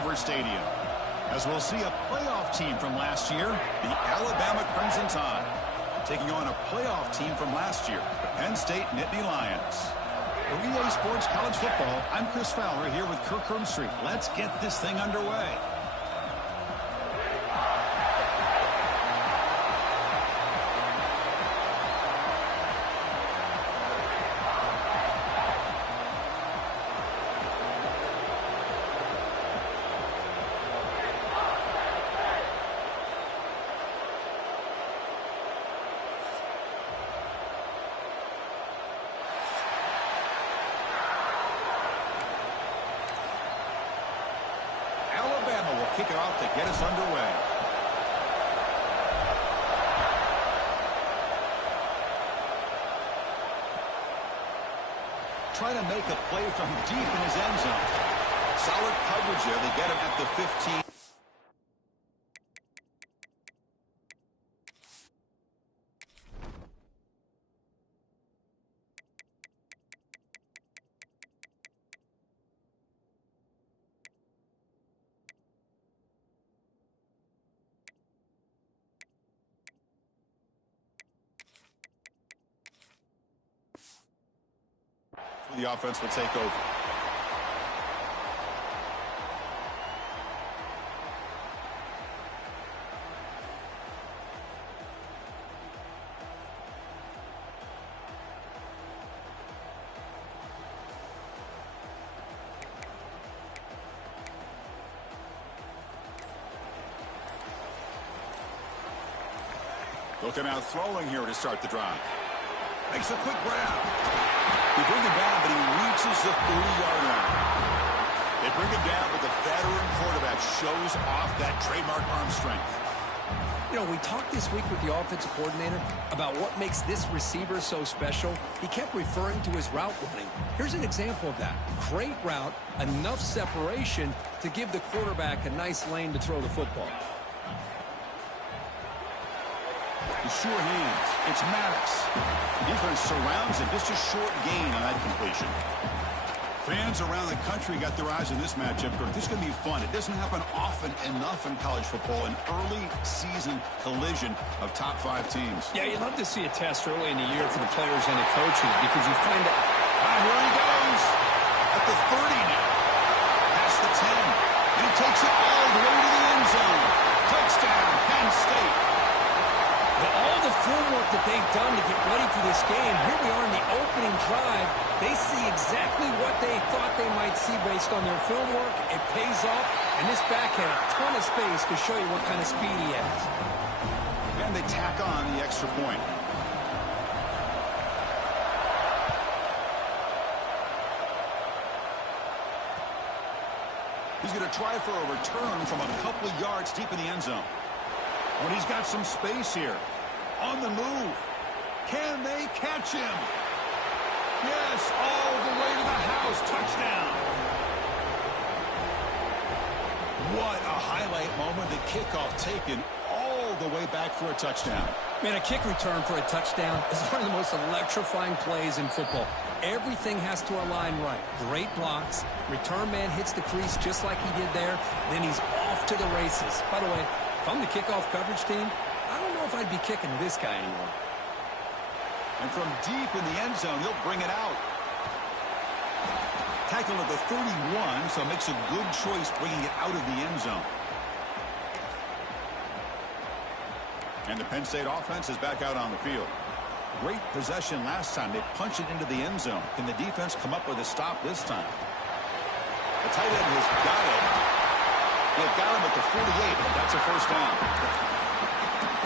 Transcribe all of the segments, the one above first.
Beaver Stadium, as we'll see a playoff team from last year, the Alabama Crimson Tide, taking on a playoff team from last year, the Penn State Nittany Lions. For EA Sports College Football, I'm Chris Fowler here with Kirk Street. Let's get this thing underway. Kick it off to get us underway. Trying to make a play from deep in his end zone. Solid coverage there. They get him at the 15. The offense will take over. Looking out throwing here to start the drive. Makes a quick grab. They bring him down, but he reaches the 30-yard line. They bring him down, but the veteran quarterback shows off that trademark arm strength. You know, we talked this week with the offensive coordinator about what makes this receiver so special. He kept referring to his route running. Here's an example of that. Great route, enough separation to give the quarterback a nice lane to throw the football. Sure hands. It's Maddox. The defense surrounds him. Just a short gain on that completion. Fans around the country got their eyes on this matchup. This is going to be fun. It doesn't happen often enough in college football. An early season collision of top 5 teams. Yeah, you love to see a test early in the year for the players and the coaches because you find out. Here he goes. At the 30 now. Past the 10. And he takes it all the way to the end zone. Touchdown, Penn State. All the film work that they've done to get ready for this game, here we are in the opening drive. They see exactly what they thought they might see based on their film work. It pays off, and this back had a ton of space to show you what kind of speed he has. And they tack on the extra point. He's going to try for a return from a couple of yards deep in the end zone. But he's got some space here. On the move. Can they catch him? Yes, all the way to the house. Touchdown. What a highlight moment. The kickoff taken all the way back for a touchdown. Man, a kick return for a touchdown is one of the most electrifying plays in football. Everything has to align right. Great blocks. Return man hits the crease just like he did there. Then he's off to the races. By the way, if I'm the kickoff coverage team, I don't know if I'd be kicking to this guy anymore. And from deep in the end zone, he'll bring it out. Tackled at the 31, so makes a good choice bringing it out of the end zone. And the Penn State offense is back out on the field. Great possession last time. They punch it into the end zone. Can the defense come up with a stop this time? The tight end has got it. They've got him at the 48. That's a first down.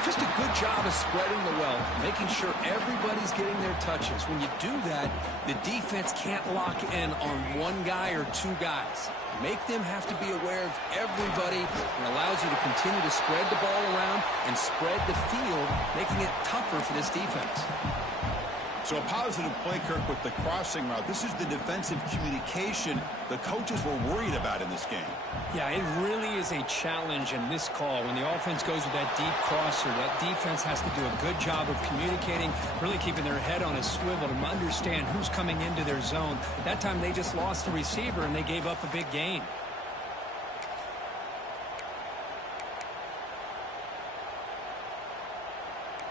Just a good job of spreading the wealth, making sure everybody's getting their touches. When you do that, the defense can't lock in on one guy or two guys. Make them have to be aware of everybody and allows you to continue to spread the ball around and spread the field, making it tougher for this defense. So a positive play, Kirk, with the crossing route. This is the defensive communication the coaches were worried about in this game. Yeah, it really is a challenge in this call. When the offense goes with that deep crosser, that defense has to do a good job of communicating, really keeping their head on a swivel to understand who's coming into their zone. That time they just lost the receiver and they gave up a big gain.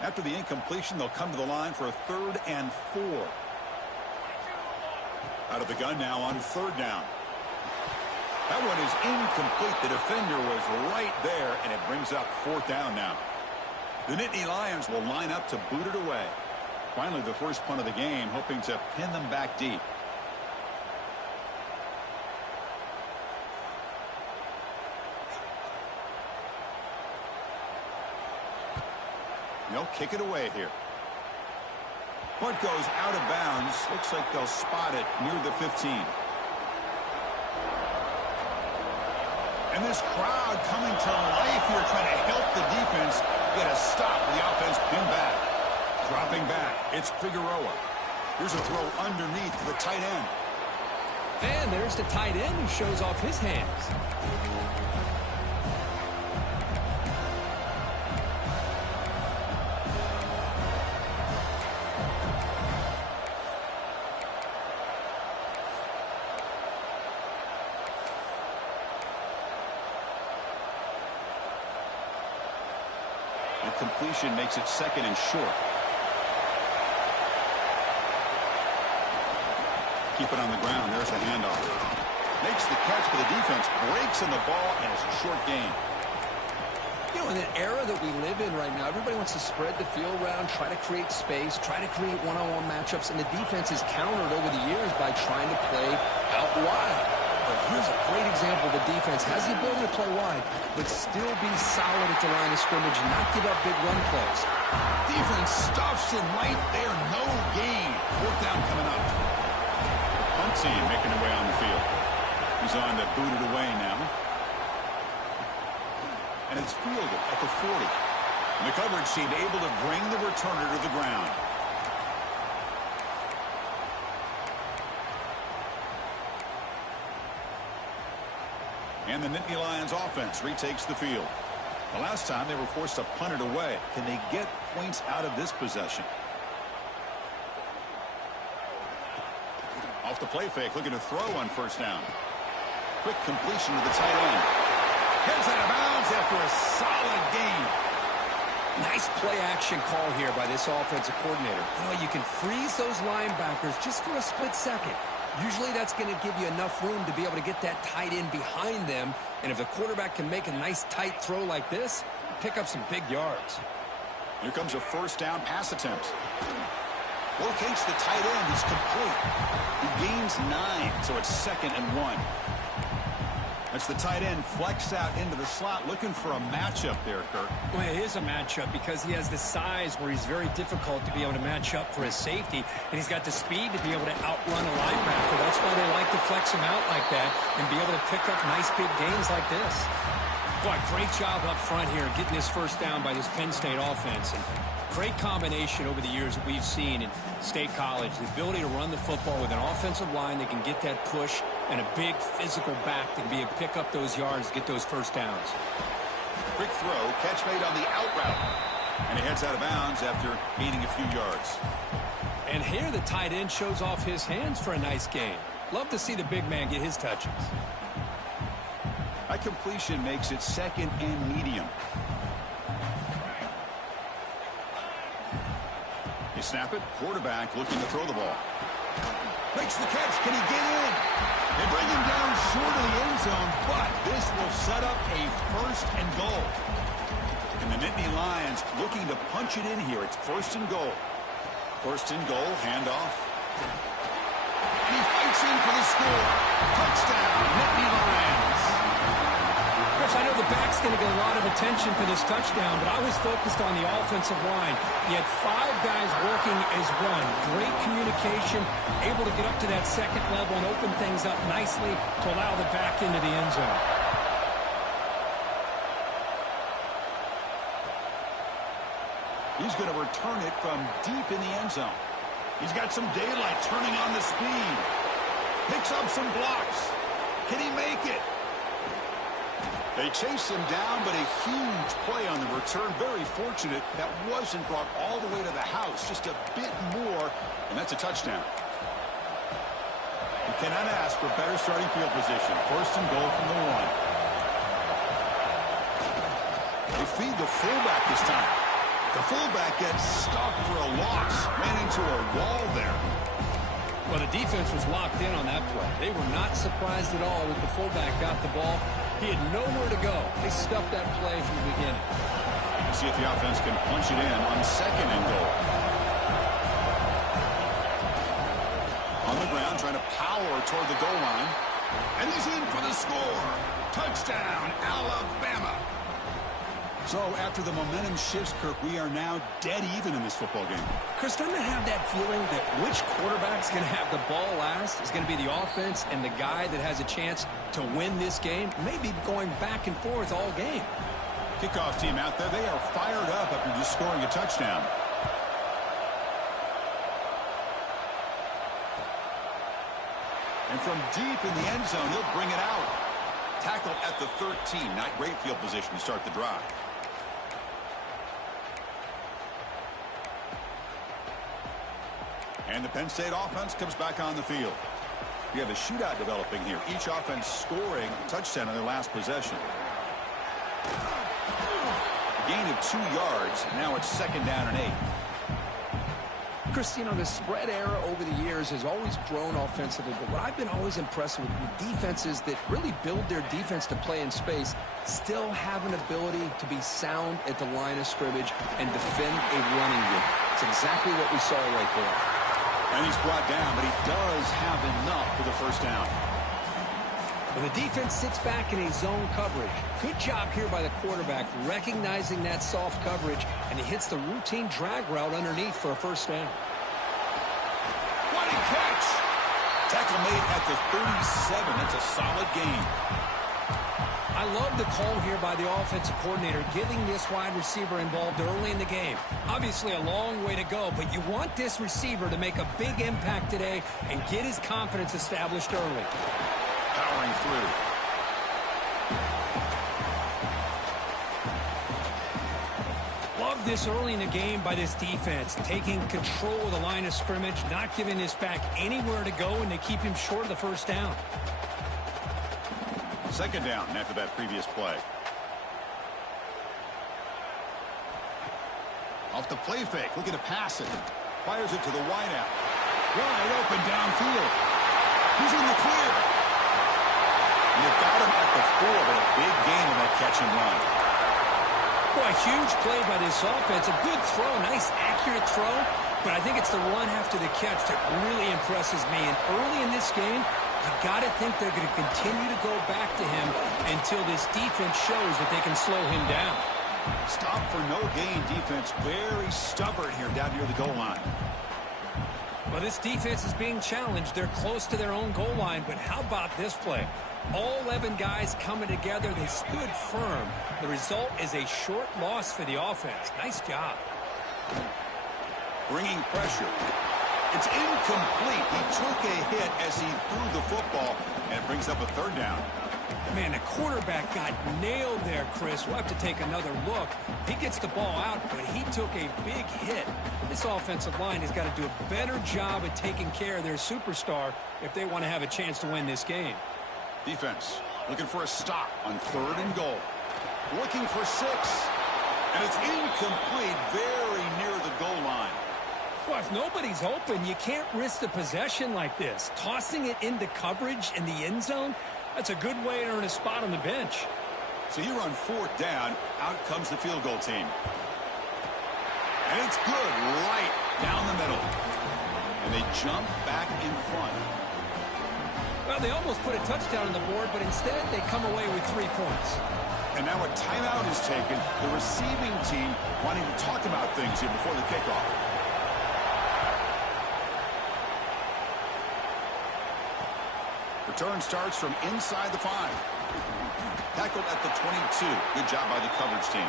After the incompletion, they'll come to the line for a 3rd and 4. Out of the gun now on 3rd down. That one is incomplete. The defender was right there, and it brings up 4th down now. The Nittany Lions will line up to boot it away. Finally, the first punt of the game, hoping to pin them back deep. They'll kick it away here. Punt goes out of bounds. Looks like they'll spot it near the 15. And this crowd coming to life here, trying to help the defense get a stop. The offense pinned back. Dropping back. It's Figueroa. Here's a throw underneath to the tight end. And there's the tight end who shows off his hands. Completion makes it 2nd and short. Keep it on the ground. There's the handoff. Makes the catch, but the defense breaks in the ball, and it's a short gain. You know, in the era that we live in right now, everybody wants to spread the field around, try to create space, try to create one-on-one matchups, and the defense is countered over the years by trying to play out wide. But here's a great example. The defense has the ability to play wide, but still be solid at the line of scrimmage and not give up big run plays. Defense stuffs him right there. No gain. 4th down coming up. Punt team making their way on the field. He's on to boot it away now. And it's fielded at the 40. And the coverage team able to bring the returner to the ground. And the Nittany Lions offense retakes the field. The last time they were forced to punt it away. Can they get points out of this possession? Off the play fake, looking to throw on 1st down. Quick completion to the tight end. Heads out of bounds after a solid gain. Nice play action call here by this offensive coordinator. You know, you can freeze those linebackers just for a split second. Usually that's going to give you enough room to be able to get that tight end behind them. And if the quarterback can make a nice tight throw like this, pick up some big yards. Here comes a 1st down pass attempt. Locates the tight end. He's complete. He gains 9, so it's 2nd and 1. That's the tight end flexed out into the slot, looking for a matchup there, Kirk. Well, it is a matchup because he has the size where he's very difficult to be able to match up for his safety, and he's got the speed to be able to outrun a linebacker. That's why they like to flex him out like that and be able to pick up nice big gains like this. Boy, great job up front here getting this 1st down by this Penn State offense. And great combination over the years that we've seen in State College. The ability to run the football with an offensive line that can get that push and a big physical back that can be able to pick up those yards, get those 1st downs. Quick throw, catch made on the out route. And he heads out of bounds after gaining a few yards. And here the tight end shows off his hands for a nice game. Love to see the big man get his touches. That completion makes it 2nd and medium. They snap it. Quarterback looking to throw the ball. Makes the catch. Can he get in? They bring him down short of the end zone, but this will set up a 1st and goal. And the Nittany Lions looking to punch it in here. It's 1st and goal. 1st and goal, handoff. And he fights in for the score. Touchdown, Nittany Lions. Chris, I know the back's going to get a lot of attention for this touchdown, but I was focused on the offensive line. You had 5 guys working as one. Great communication, able to get up to that 2nd level and open things up nicely to allow the back into the end zone. He's going to return it from deep in the end zone. He's got some daylight, turning on the speed. Picks up some blocks. Can he make it? They chase him down, but a huge play on the return. Very fortunate that wasn't brought all the way to the house. Just a bit more, and that's a touchdown. You cannot ask for better starting field position. 1st and goal from the 1. They feed the fullback this time. The fullback gets stuck for a loss. Ran into a wall there. Well, the defense was locked in on that play. They were not surprised at all that the fullback got the ball. He had nowhere to go. They stuffed that play from the beginning. See if the offense can punch it in on 2nd and goal. On the ground, trying to power toward the goal line. And he's in for the score. Touchdown, Alabama. So after the momentum shifts, Kirk, we are now dead even in this football game. Chris, doesn't it have that feeling that which quarterback's going to have the ball last is going to be the offense, and the guy that has a chance to win this game may be going back and forth all game? Kickoff team out there, they are fired up after just scoring a touchdown. And from deep in the end zone, he'll bring it out. Tackled at the 13. Not great field position to start the drive. And the Penn State offense comes back on the field. We have a shootout developing here. Each offense scoring a touchdown on their last possession. A gain of 2 yards. Now it's 2nd down and 8. Chris, you know, the spread era over the years has always grown offensively, but what I've been always impressed with defenses that really build their defense to play in space still have an ability to be sound at the line of scrimmage and defend a running game. It's exactly what we saw right there. And he's brought down, but he does have enough for the 1st down. Well, the defense sits back in a zone coverage. Good job here by the quarterback recognizing that soft coverage, and he hits the routine drag route underneath for a 1st down. What a catch! Tackle made at the 37. That's a solid gain. I love the call here by the offensive coordinator, getting this wide receiver involved early in the game. Obviously a long way to go, but you want this receiver to make a big impact today and get his confidence established early. Powering through. Love this early in the game by this defense, taking control of the line of scrimmage, not giving this back anywhere to go, and they keep him short of the 1st down. 2nd down after that previous play. Off the play fake, looking to pass it. Fires it to the wideout. Wide open downfield. He's in the clear. You got him at the 4, but a big gain on that catch and run. Boy, huge play by this offense. A good throw, nice accurate throw, but I think it's the run after the catch that really impresses me. And early in this game, you got to think they're going to continue to go back to him until this defense shows that they can slow him down. Stop for no gain defense. Very stubborn here down near the goal line. Well, this defense is being challenged. They're close to their own goal line, but how about this play? All 11 guys coming together. They stood firm. The result is a short loss for the offense. Nice job. Bringing pressure. It's incomplete. He took a hit as he threw the football, and it brings up a 3rd down. Man, the quarterback got nailed there, Chris. We'll have to take another look. He gets the ball out, but he took a big hit. This offensive line has got to do a better job at taking care of their superstar if they want to have a chance to win this game. Defense looking for a stop on 3rd and goal. Looking for 6. And it's incomplete, very near the goal line. Well, if nobody's open, you can't risk the possession like this. Tossing it into coverage in the end zone, that's a good way to earn a spot on the bench. So here on 4th down, out comes the field goal team. And it's good right down the middle. And they jump back in front. Well, they almost put a touchdown on the board, but instead they come away with 3 points. And now a timeout is taken. The receiving team wanting to talk about things here before the kickoff. Return starts from inside the 5. Tackled at the 22. Good job by the coverage team.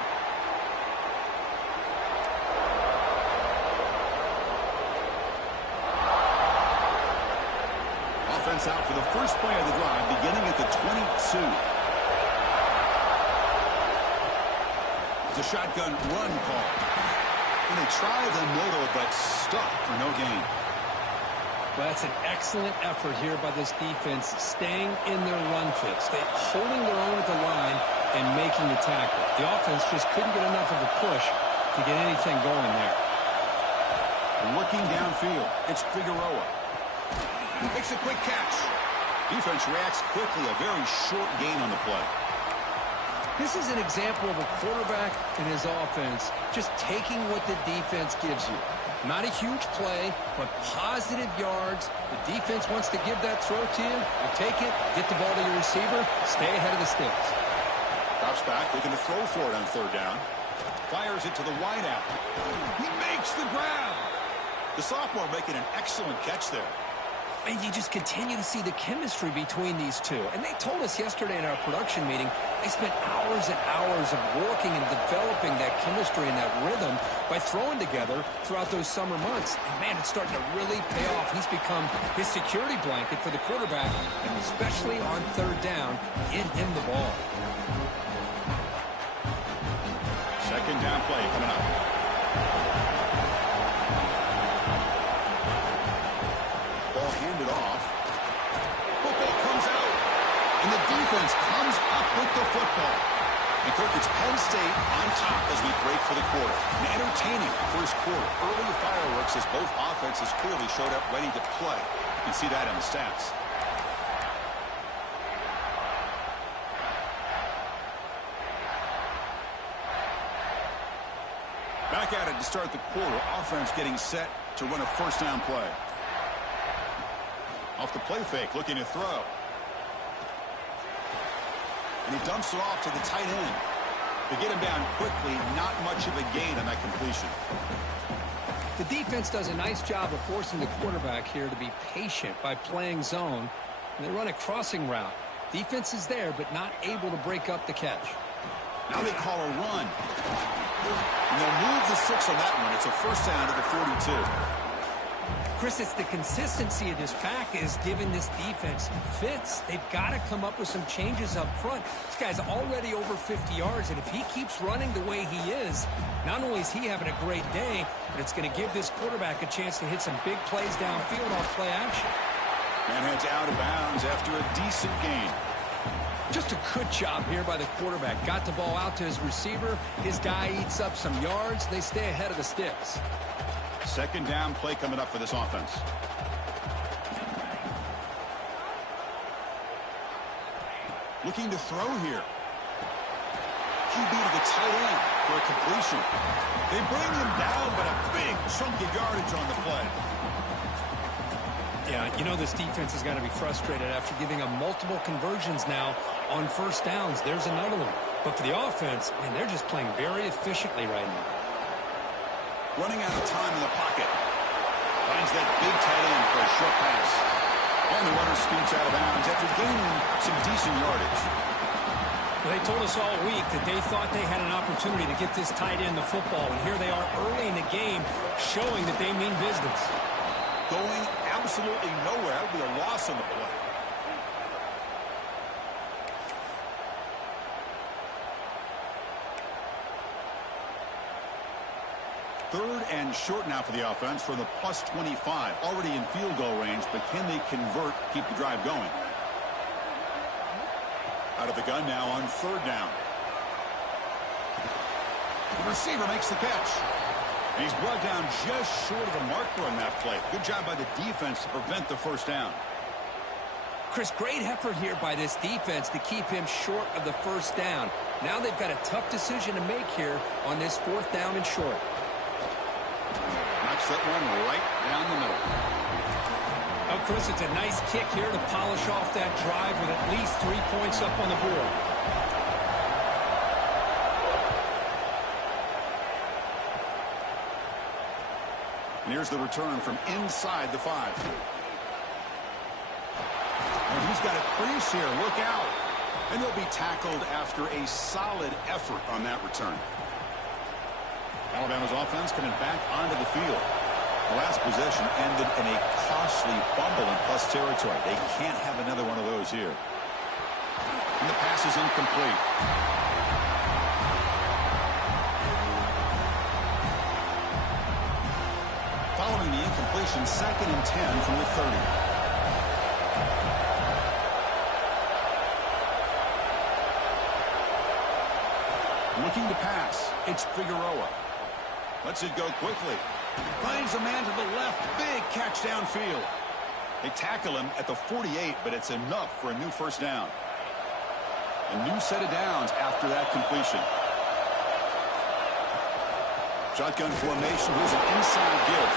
Offense out for the first play of the drive, beginning at the 22. It's a shotgun run call. And they try the middle, but stuck for no gain. Well, that's an excellent effort here by this defense, staying in their run fits. They're holding their own at the line and making the tackle. The offense just couldn't get enough of a push to get anything going there. Looking downfield, it's Figueroa. Makes a quick catch. Defense reacts quickly, a very short gain on the play. This is an example of a quarterback and his offense just taking what the defense gives you. Not a huge play, but positive yards. The defense wants to give that throw to you. You take it, get the ball to your receiver, stay ahead of the sticks. Drops back, looking to throw for it on third down. Fires it to the wideout. He makes the grab. The sophomore making an excellent catch there. And you just continue to see the chemistry between these two. And they told us yesterday in our production meeting, they spent hours and hours of working and developing that chemistry and that rhythm by throwing together throughout those summer months. And, man, it's starting to really pay off. He's become his security blanket for the quarterback, and especially on third down, get him the ball. Second down play coming up. Ball handed off. Football comes out. And the defense comes up with the football. And Kirk, it's Penn State on top as we break for the quarter. An entertaining first quarter. Early fireworks as both offenses clearly showed up ready to play. You can see that in the stats. Back at it to start the quarter. Offense getting set to run a first down play. Off the play fake, looking to throw. And he dumps it off to the tight end. To get him down quickly, not much of a gain on that completion. The defense does a nice job of forcing the quarterback here to be patient by playing zone. And they run a crossing route. Defense is there, but not able to break up the catch. Now they call a run. And they'll move the 6 on that one. It's a first down to the 42. Chris, it's the consistency of this pack is giving this defense fits. They've got to come up with some changes up front. This guy's already over 50 yards, and if he keeps running the way he is, not only is he having a great day, but it's going to give this quarterback a chance to hit some big plays downfield off play action. Man heads out of bounds after a decent gain. Just a good job here by the quarterback. Got the ball out to his receiver. His guy eats up some yards. They stay ahead of the sticks. Second down play coming up for this offense. Looking to throw here. QB to the tight end for a completion. They bring him down, but a big chunk of yardage on the play. Yeah, you know this defense has got to be frustrated after giving up multiple conversions now on first downs. There's another one. But for the offense, man, they're just playing very efficiently right now. Running out of time in the pocket. Finds that big tight end for a short pass. And the runner scoots out of bounds after gaining some decent yardage. Well, they told us all week that they thought they had an opportunity to get this tight end the football. And here they are early in the game showing that they mean business. Going absolutely nowhere. That would be a loss on the play. Third and short now for the offense for the plus 25. Already in field goal range, but can they convert, keep the drive going? Out of the gun now on third down. The receiver makes the catch. And he's brought down just short of the marker on that play. Good job by the defense to prevent the first down. Chris, great effort here by this defense to keep him short of the first down. Now they've got a tough decision to make here on this fourth down and short. Knocks that one right down the middle. Oh, Chris, it's a nice kick here to polish off that drive with at least 3 points up on the board. And here's the return from inside the 5. And he's got a crease here. Look out. And he'll be tackled after a solid effort on that return. Alabama's offense coming back onto the field. The last possession ended in a costly fumble in plus territory. They can't have another one of those here. And the pass is incomplete. Following the incompletion, 2nd and 10 from the 30. Looking to pass. It's Figueroa. Lets it go quickly. Finds a man to the left. Big catch downfield. They tackle him at the 48, but it's enough for a new first down. A new set of downs after that completion. Shotgun formation. Here's an inside give.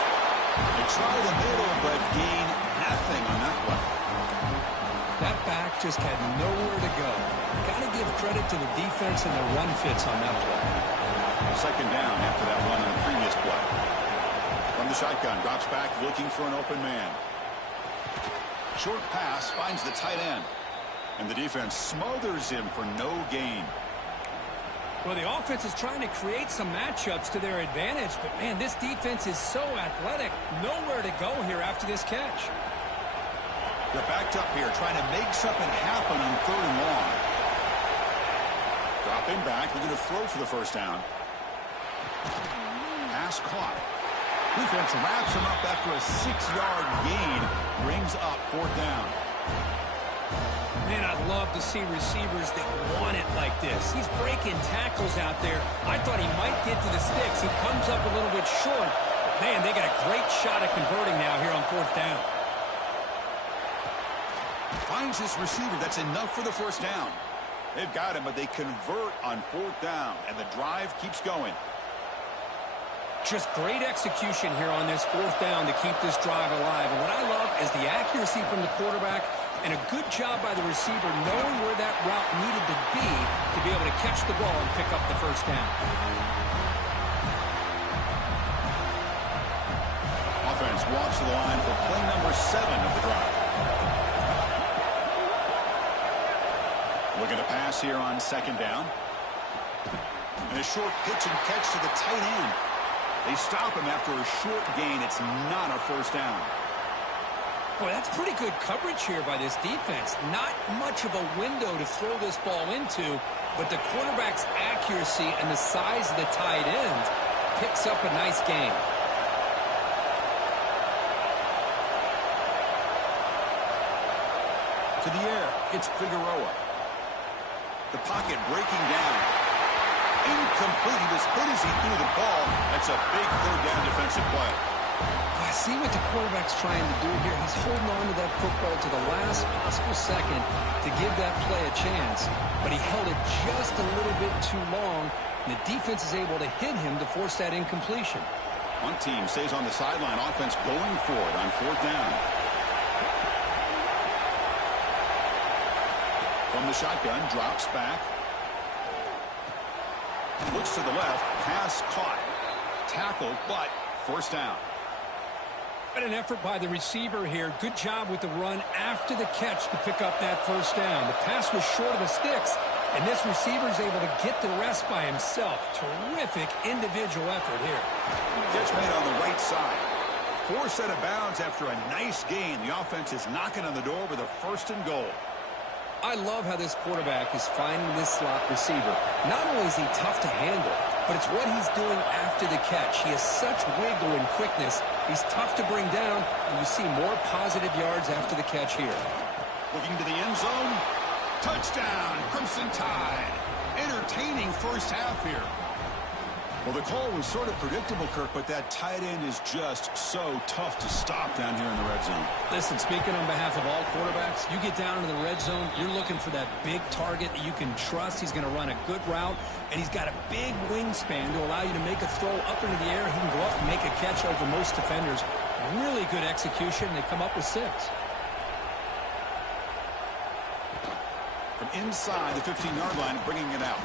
They try the middle, but gain nothing on that play. That back just had nowhere to go. Got to give credit to the defense and the run fits on that play. Second down after that one in the previous play. From the shotgun, drops back looking for an open man. Short pass finds the tight end. And the defense smothers him for no gain. Well, the offense is trying to create some matchups to their advantage, but, man, this defense is so athletic. Nowhere to go here after this catch. They're backed up here, trying to make something happen on 3rd and long. Dropping back, looking to throw for the first down. Pass caught. Defense wraps him up after a 6-yard gain. Brings up 4th down. Man, I'd love to see receivers that want it like this. He's breaking tackles out there. I thought he might get to the sticks. He comes up a little bit short. But, man, they got a great shot at converting now here on 4th down. Finds this receiver. That's enough for the first down. They've got him, but they convert on 4th down, and the drive keeps going. Just great execution here on this 4th down to keep this drive alive. And what I love is the accuracy from the quarterback and a good job by the receiver knowing where that route needed to be able to catch the ball and pick up the first down. Offense walks to the line for play number 7 of the drive. Looking to pass here on 2nd down. And a short pitch and catch to the tight end. They stop him after a short gain. It's not a first down. Boy, that's pretty good coverage here by this defense. Not much of a window to throw this ball into, but the quarterback's accuracy and the size of the tight end picks up a nice gain. To the air, it's Figueroa. The pocket breaking down. Incomplete. He was hit as he threw the ball. That's a big 3rd down defensive play. I see what the quarterback's trying to do here. He's holding on to that football to the last possible second to give that play a chance. But he held it just a little bit too long, and the defense is able to hit him to force that incompletion. One team stays on the sideline. Offense going for it on 4th down. From the shotgun, drops back. Looks to the left. Pass caught. Tackle, but first down. What an effort by the receiver here. Good job with the run after the catch to pick up that first down. The pass was short of the sticks, and this receiver is able to get the rest by himself. Terrific individual effort here. Catch made on the right side. 4 set of bounds after a nice gain. The offense is knocking on the door with a 1st and goal. I love how this quarterback is finding this slot receiver. Not only is he tough to handle, but it's what he's doing after the catch. He has such wiggle and quickness. He's tough to bring down, and you see more positive yards after the catch here. Looking to the end zone. Touchdown, Crimson Tide. Entertaining first half here. Well, the call was sort of predictable, Kirk, but that tight end is just so tough to stop down here in the red zone. Listen, speaking on behalf of all quarterbacks, you get down into the red zone, you're looking for that big target that you can trust. He's going to run a good route, and he's got a big wingspan to allow you to make a throw up into the air. He can go up and make a catch over most defenders. Really good execution. They come up with 6. From inside the 15-yard line, bringing it out.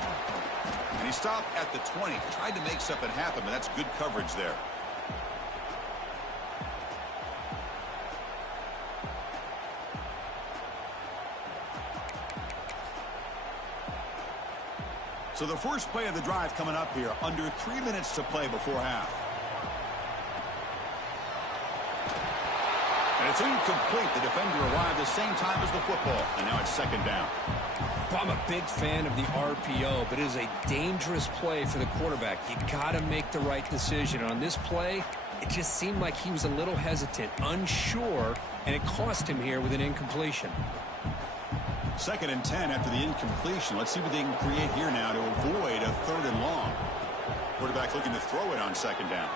And he stopped at the 20. Tried to make something happen, but that's good coverage there. So the first play of the drive coming up here. Under 3 minutes to play before half. And it's incomplete. The defender arrived the same time as the football. And now it's 2nd down. I'm a big fan of the RPO, but it is a dangerous play for the quarterback. You got to make the right decision. On this play, it just seemed like he was a little hesitant, unsure, and it cost him here with an incompletion. 2nd and 10 after the incompletion. Let's see what they can create here now to avoid a 3rd and long. Quarterback looking to throw it on second down.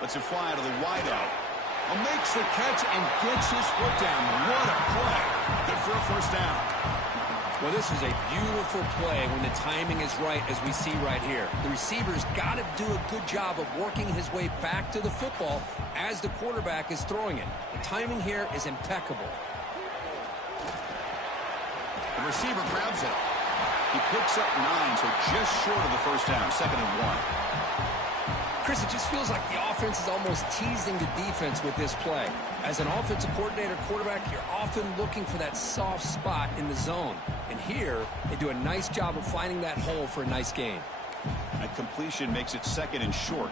Lets it fly out of the wideout. Makes the catch and gets his foot down. What a play. Good for a first down. Well, this is a beautiful play when the timing is right, as we see right here. The receiver's got to do a good job of working his way back to the football as the quarterback is throwing it. The timing here is impeccable. The receiver grabs it. He picks up 9, so just short of the first down, 2nd and 1. Chris, it just feels like the offense is almost teasing the defense with this play. As an offensive coordinator quarterback, you're often looking for that soft spot in the zone. And here, they do a nice job of finding that hole for a nice gain. That completion makes it 2nd and short.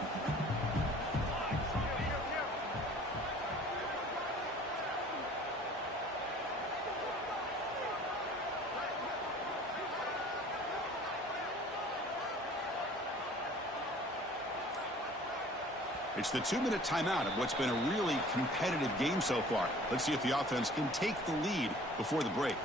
It's the 2-minute timeout of what's been a really competitive game so far. Let's see if the offense can take the lead before the break.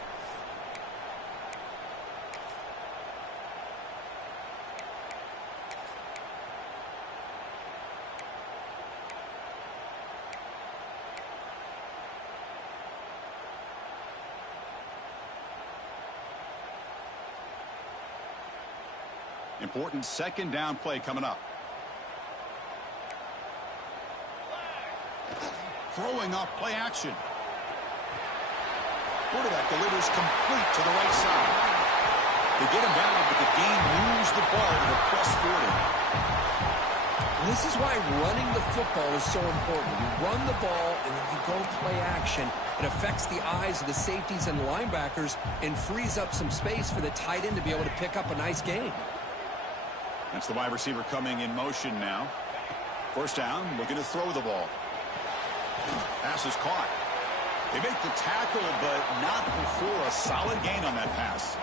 Important 2nd down play coming up. Throwing up play action. Quarterback delivers complete to the right side. They get him down, but the game moves the ball to the +40. This is why running the football is so important. You run the ball and then you go play action. It affects the eyes of the safeties and the linebackers and frees up some space for the tight end to be able to pick up a nice gain. That's the wide receiver coming in motion now. First down, looking to throw the ball. Pass is caught. They make the tackle, but not before a solid gain on that pass.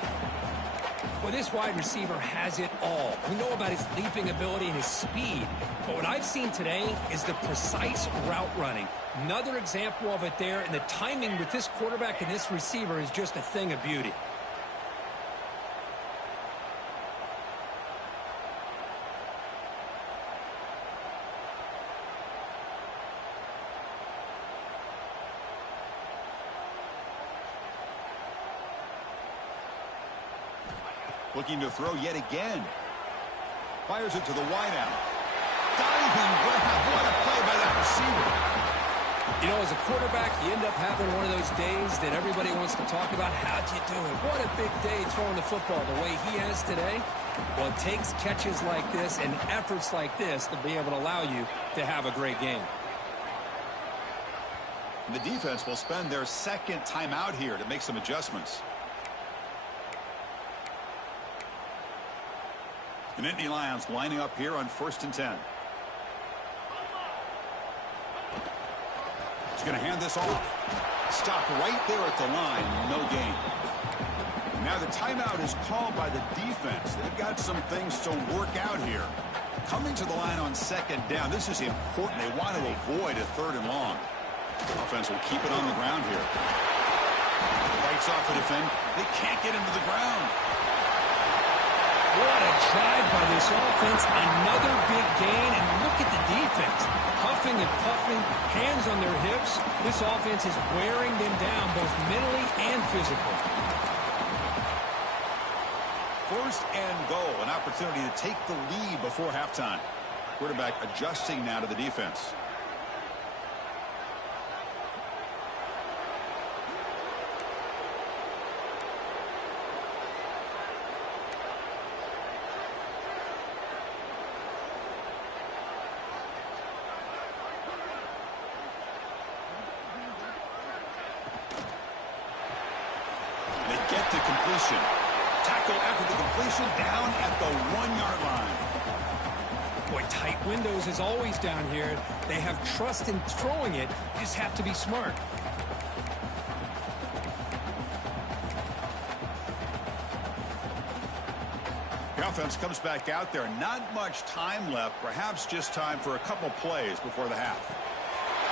Well, this wide receiver has it all. We know about his leaping ability and his speed, but what I've seen today is the precise route running. Another example of it there, and the timing with this quarterback and this receiver is just a thing of beauty. Looking to throw yet again. Fires it to the wideout. Diving grab. What a play by that receiver. You know, as a quarterback, you end up having one of those days that everybody wants to talk about. How'd you do it? What a big day throwing the football the way he has today. Well, it takes catches like this and efforts like this to be able to allow you to have a great game. The defense will spend their 2nd timeout here to make some adjustments. The Nittany Lions lining up here on 1st and 10. He's going to hand this off. Stop right there at the line. No gain. Now the timeout is called by the defense. They've got some things to work out here. Coming to the line on 2nd down. This is important. They want to avoid a 3rd and long. Offense will keep it on the ground here. Fights off the defender. They can't get him to the ground. What a drive by this offense. Another big gain, and look at the defense. Huffing and puffing, hands on their hips. This offense is wearing them down both mentally and physically. 1st and goal, an opportunity to take the lead before halftime. Quarterback adjusting now to the defense. Get the completion. Tackle after the completion down at the 1-yard line. Boy, tight windows as always down here. They have trust in throwing it. You just have to be smart. The offense comes back out there. Not much time left. Perhaps just time for a couple plays before the half.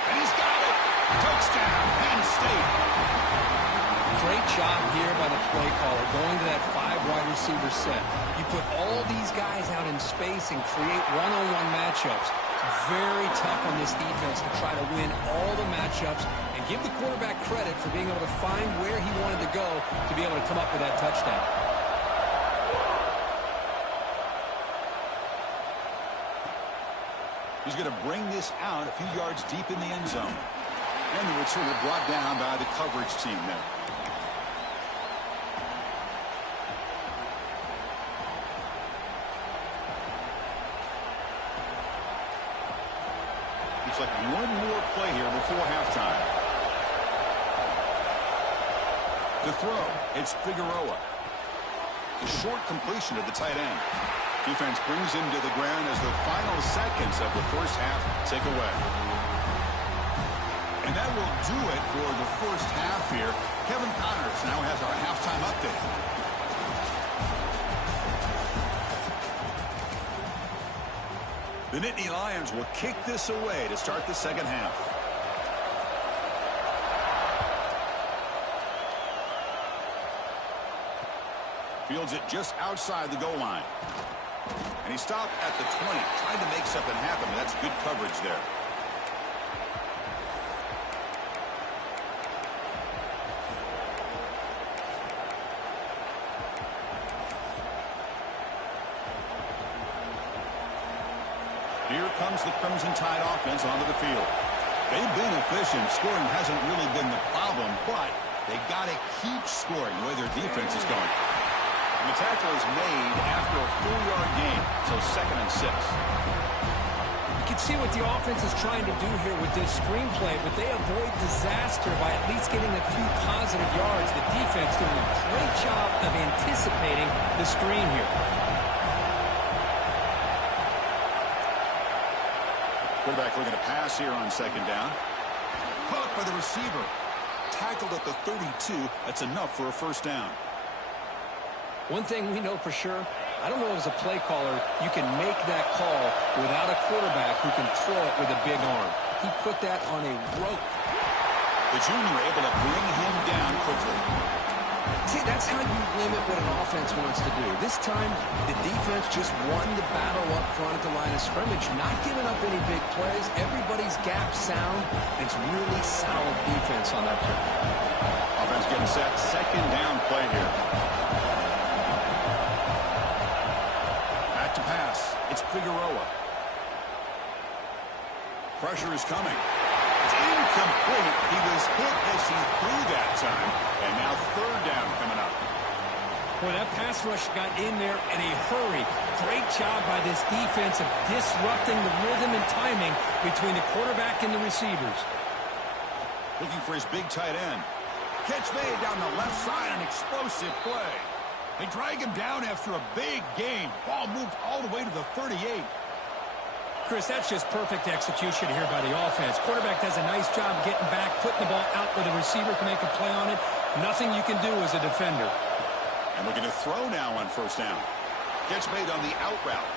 And he's got it. Touchdown, Penn State. Great job here by the play caller, going to that 5 wide receiver set. You put all these guys out in space and create one-on-one matchups. It's very tough on this defense to try to win all the matchups and give the quarterback credit for being able to find where he wanted to go to be able to come up with that touchdown. He's going to bring this out a few yards deep in the end zone. And the returner brought down by the coverage team there. Looks like one more play here before halftime. The throw, it's Figueroa. The short completion to the tight end. Defense brings him to the ground as the final seconds of the first half tick away. And that will do it for the first half here. Kevin Connors now has our halftime update. The Nittany Lions will kick this away to start the second half. Fields it just outside the goal line. And he stopped at the 20, trying to make something happen. That's good coverage there. Here comes the Crimson Tide offense onto the field. They've been efficient. Scoring hasn't really been the problem, but they got to keep scoring the way their defense is going. And the tackle is made after a 4-yard gain, so 2nd and 6. You can see what the offense is trying to do here with this screenplay, but they avoid disaster by at least getting a few positive yards. The defense doing a great job of anticipating the screen here. Quarterback looking to pass here on 2nd down. Caught by the receiver. Tackled at the 32. That's enough for a first down. One thing we know for sure, I don't know as a play caller, you can make that call without a quarterback who can throw it with a big arm. He put that on a rope. The junior able to bring him down quickly. See, that's how you limit what an offense wants to do. This time, the defense just won the battle up front at the line of scrimmage, not giving up any big plays. Everybody's gap sound. It's really solid defense on that play. Offense getting set. 2nd down play here. Back to pass. It's Figueroa. Pressure is coming. It's incomplete. He was hit as he threw that time. And now 3rd down coming up. Boy, that pass rush got in there in a hurry. Great job by this defense of disrupting the rhythm and timing between the quarterback and the receivers. Looking for his big tight end. Catch made down the left side, an explosive play. They drag him down after a big gain. Ball moved all the way to the 38. Chris, that's just perfect execution here by the offense. Quarterback does a nice job getting back, putting the ball out where the receiver can make a play on it. Nothing you can do as a defender. And looking to throw now on 1st down. Catch made on the out route.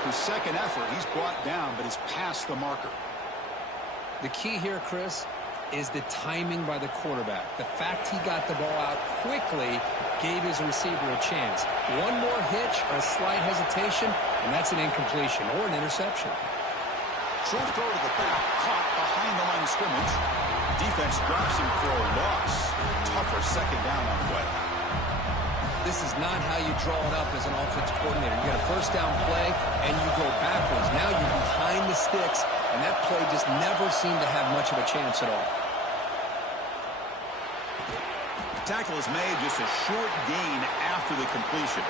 After 2nd effort, he's brought down, but he's past the marker. The key here, Chris, is the timing by the quarterback. The fact he got the ball out quickly gave his receiver a chance. One more hitch or a slight hesitation, and that's an incompletion or an interception. Short throw to the back, caught behind the line of scrimmage. Defense drops him for a loss. Tougher 2nd down on the way. This is not how you draw it up as an offense coordinator. You get a 1st down play, and you go backwards. Now you're behind the sticks, and that play just never seemed to have much of a chance at all. The tackle is made, just a short gain after the completion.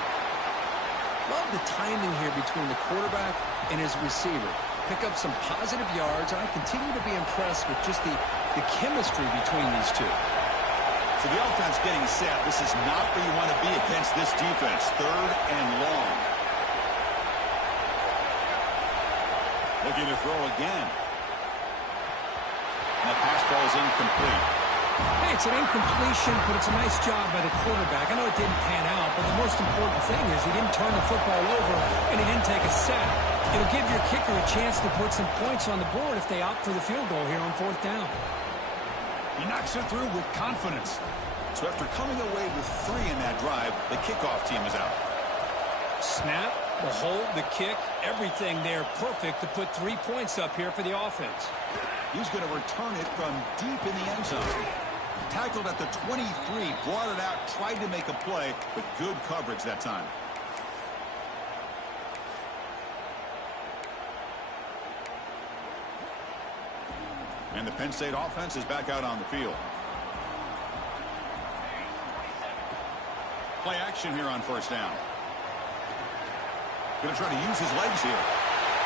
Love the timing here between the quarterback and his receiver. Pick up some positive yards. I continue to be impressed with just the chemistry between these two. So the offense getting set. This is not where you want to be against this defense. 3rd and long. Looking to throw again. And the pass ball is incomplete. Hey, it's an incompletion, but it's a nice job by the quarterback. I know it didn't pan out, but the most important thing is he didn't turn the football over and he didn't take a sack. It'll give your kicker a chance to put some points on the board if they opt for the field goal here on 4th down. He knocks it through with confidence. So after coming away with 3 in that drive, the kickoff team is out. Snap, the hold, the kick, everything there perfect to put 3 points up here for the offense. He's going to return it from deep in the end zone. Tackled at the 23, brought it out, tried to make a play, but good coverage that time. And the Penn State offense is back out on the field. Play action here on first down. Going to try to use his legs here.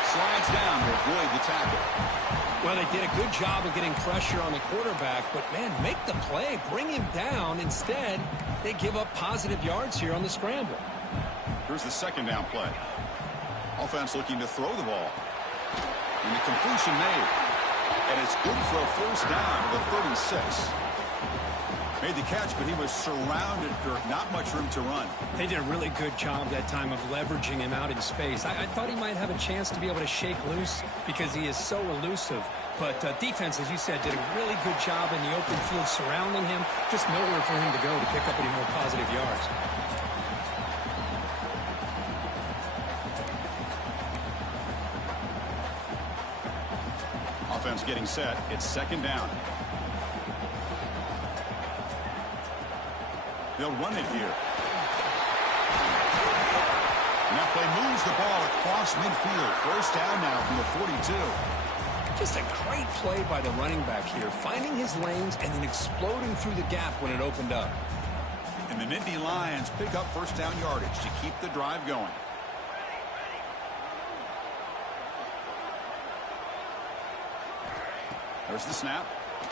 Slides down to avoid the tackle. Well, they did a good job of getting pressure on the quarterback, but, man, make the play. Bring him down. Instead, they give up positive yards here on the scramble. Here's the second down play. Offense looking to throw the ball. And the completion made. And it's good for a first down to the 36. Made the catch, but he was surrounded, Kirk. Not much room to run. They did a really good job that time of leveraging him out in space. I thought he might have a chance to be able to shake loose because he is so elusive. But defense, as you said, did a really good job in the open field surrounding him. Just nowhere for him to go to pick up any more positive yards. Offense getting set. It's second down. They'll run it here. And that play moves the ball across midfield. First down now from the 42. Just a great play by the running back here, finding his lanes and then exploding through the gap when it opened up. And the Nittany Lions pick up first down yardage to keep the drive going. There's the snap.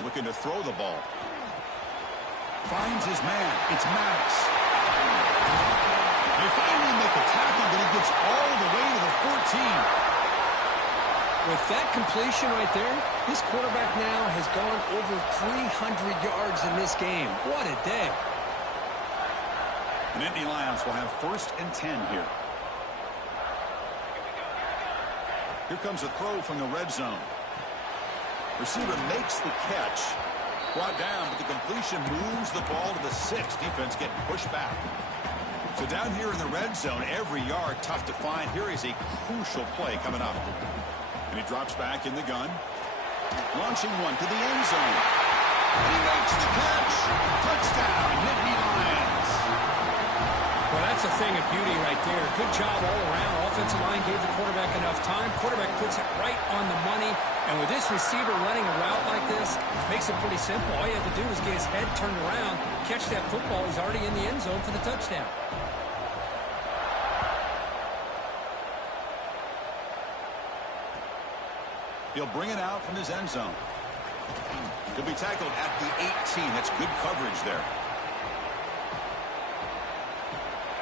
Looking to throw the ball. Finds his man. It's Maddox. They finally make a tackle, but he gets all the way to the 14. With that completion right there, this quarterback now has gone over 300 yards in this game. What a day. The Nittany Lions will have first and 10 here. Here comes a throw from the red zone. Receiver makes the catch. Brought down, but the completion moves the ball to the 6. Defense getting pushed back. So down here in the red zone, every yard tough to find. Here is a crucial play coming up. And he drops back in the gun. Launching one to the end zone. And he makes the catch. Touchdown, Nittany Lions. Well, that's a thing of beauty right there. Good job all around. Offensive line gave the quarterback enough time. Quarterback puts it right on the money. And with this receiver running a route like this, it makes it pretty simple. All you have to do is get his head turned around, catch that football. He's already in the end zone for the touchdown. He'll bring it out from his end zone. He'll be tackled at the 18. That's good coverage there.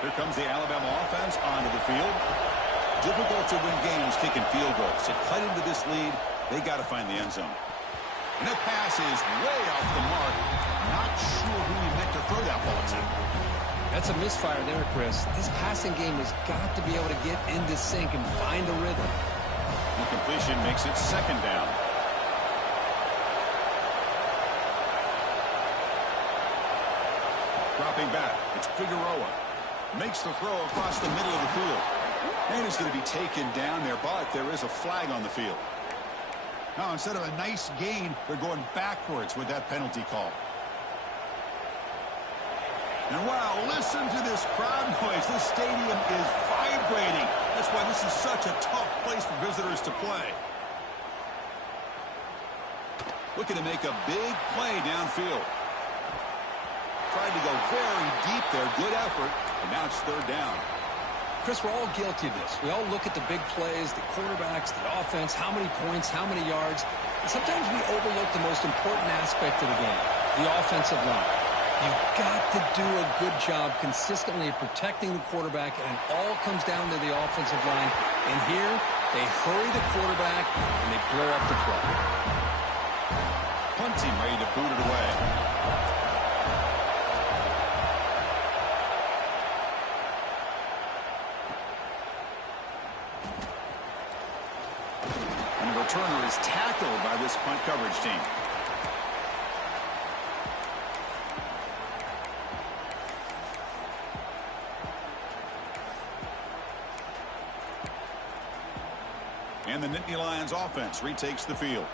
Here comes the Alabama offense onto the field. Difficult to win games kicking field goals. To cut into this lead, they got to find the end zone. And that pass is way off the mark. Not sure who he meant to throw that ball to. That's a misfire there, Chris. This passing game has got to be able to get into sync and find a rhythm. The completion makes it second down. Dropping back, it's Figueroa. Makes the throw across the middle of the field. And he's going to be taken down there, but there is a flag on the field. Now, instead of a nice gain, they're going backwards with that penalty call. And wow, listen to this crowd noise. This stadium is vibrating. That's why this is such a tough place for visitors to play. Looking to make a big play downfield. Tried to go very deep there. Good effort. And now it's third down. Chris, we're all guilty of this. We all look at the big plays, the quarterbacks, the offense, how many points, how many yards. And sometimes we overlook the most important aspect of the game, the offensive line. You've got to do a good job consistently of protecting the quarterback, and it all comes down to the offensive line. And here, they hurry the quarterback, and they blow up the play. Punt team ready to boot it away. And the returner is tackled by this punt coverage team. And the Nittany Lions offense retakes the field.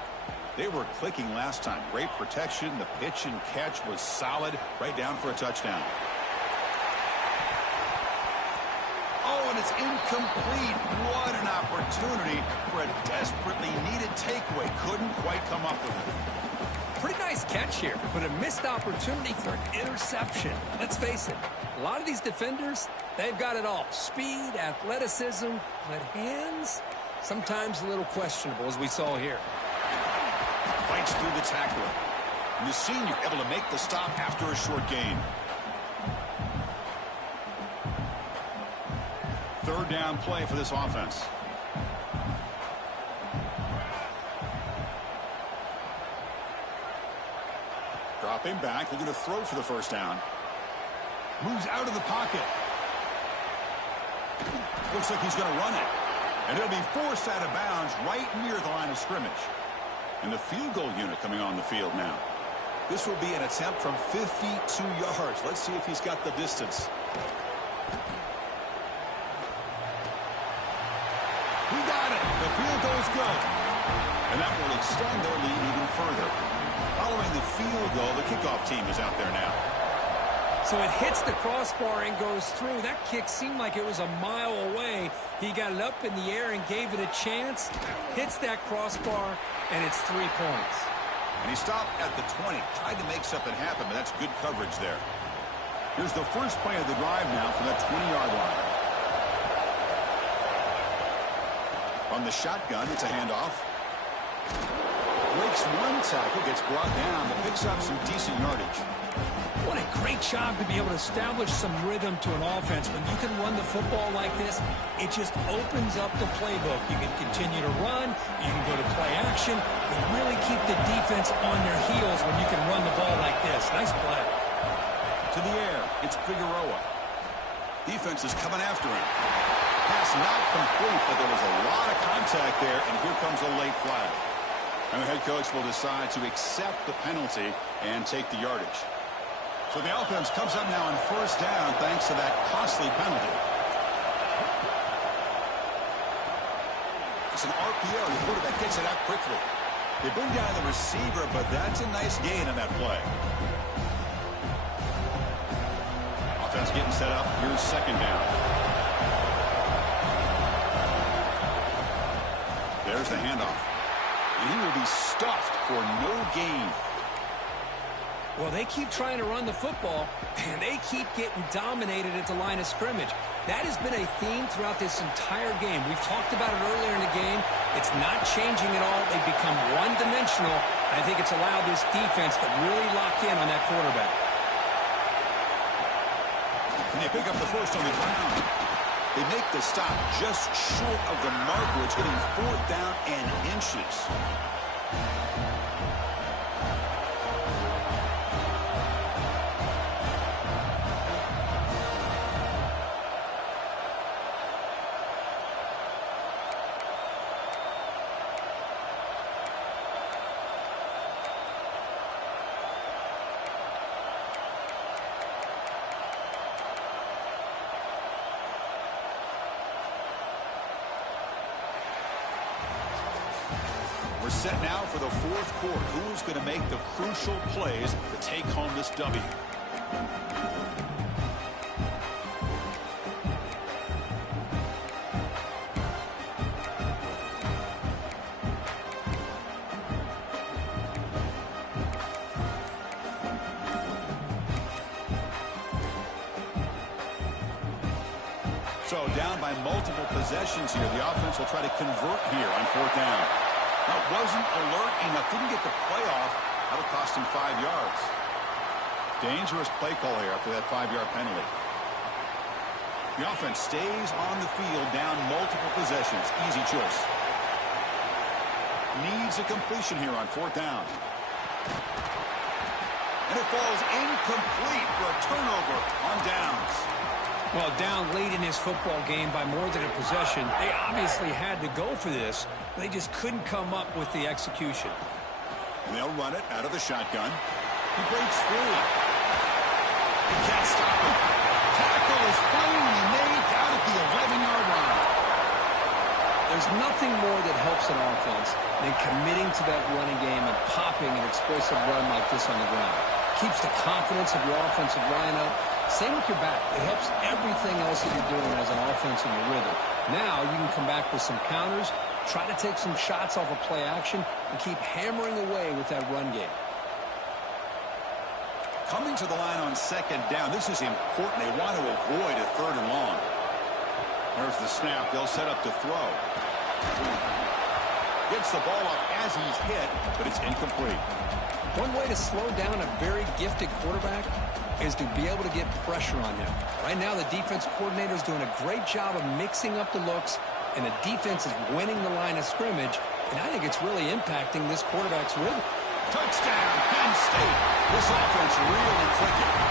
They were clicking last time. Great protection. The pitch and catch was solid. Right down for a touchdown. Oh, and it's incomplete. What an opportunity for a desperately needed takeaway. Couldn't quite come up with it. Pretty nice catch here, but a missed opportunity for an interception. Let's face it, a lot of these defenders, they've got it all. Speed, athleticism, but hands, sometimes a little questionable, as we saw here. Fights through the tackler. And the senior able to make the stop after a short gain. Third down play for this offense. Dropping back, looking to throw for the first down. Moves out of the pocket. Looks like he's going to run it. And it'll be forced out of bounds right near the line of scrimmage. And the field goal unit coming on the field now. This will be an attempt from 52 yards. Let's see if he's got the distance. He got it. The field goal is good. And that will extend their lead even further. Following the field goal, the kickoff team is out there now. So it hits the crossbar and goes through. That kick seemed like it was a mile away. He got it up in the air and gave it a chance. Hits that crossbar, and it's 3 points. And he stopped at the 20. Tried to make something happen, but that's good coverage there. Here's the first play of the drive now from that 20-yard line. On the shotgun, it's a handoff. Breaks one tackle, gets brought down, but picks up some decent yardage. What a great job to be able to establish some rhythm to an offense. When you can run the football like this, it just opens up the playbook. You can continue to run, you can go to play action, and really keep the defense on their heels when you can run the ball like this. Nice play. To the air, it's Figueroa. Defense is coming after him. Pass not complete, but there was a lot of contact there, and here comes a late flag. And the head coach will decide to accept the penalty and take the yardage. So the offense comes up now on first down thanks to that costly penalty. It's an RPO. The quarterback gets it out quickly. They bring down the receiver, but that's a nice gain on that play. Offense getting set up. Here's second down. There's the handoff. And he will be stuffed for no gain. Well, they keep trying to run the football, and they keep getting dominated at the line of scrimmage. That has been a theme throughout this entire game. We've talked about it earlier in the game. It's not changing at all. They've become one-dimensional. I think it's allowed this defense to really lock in on that quarterback. And they pick up the first on the ground. They make the stop just short of the marker. It's hitting fourth down and inches. Set now for the fourth quarter. Who's going to make the crucial plays to take home this W? So down by multiple possessions here. The offense will try to convert here on fourth down. That wasn't alert enough. Didn't get the play off. That'll cost him 5 yards. Dangerous play call here after that 5-yard penalty. The offense stays on the field down multiple possessions. Easy choice. Needs a completion here on fourth down. And it falls incomplete for a turnover on downs. Well, down late in this football game by more than a possession, they obviously had to go for this. They just couldn't come up with the execution. And they'll run it out of the shotgun. He breaks through. He can't stop him. Tackle is finally made down at the 11-yard line. There's nothing more that helps an offense than committing to that running game and popping an explosive run like this on the ground. Keeps the confidence of your offensive line up. Same with your back. It helps everything else that you're doing as an offense in the rhythm. Now you can come back with some counters, try to take some shots off of play action, and keep hammering away with that run game. Coming to the line on second down, this is important. They want to avoid a third and long. There's the snap. They'll set up to throw. Gets the ball up as he's hit, but it's incomplete. One way to slow down a very gifted quarterback is to be able to get pressure on him. Right now, the defense coordinator is doing a great job of mixing up the looks, and the defense is winning the line of scrimmage, and I think it's really impacting this quarterback's rhythm. Touchdown, Penn State. This offense really clicking.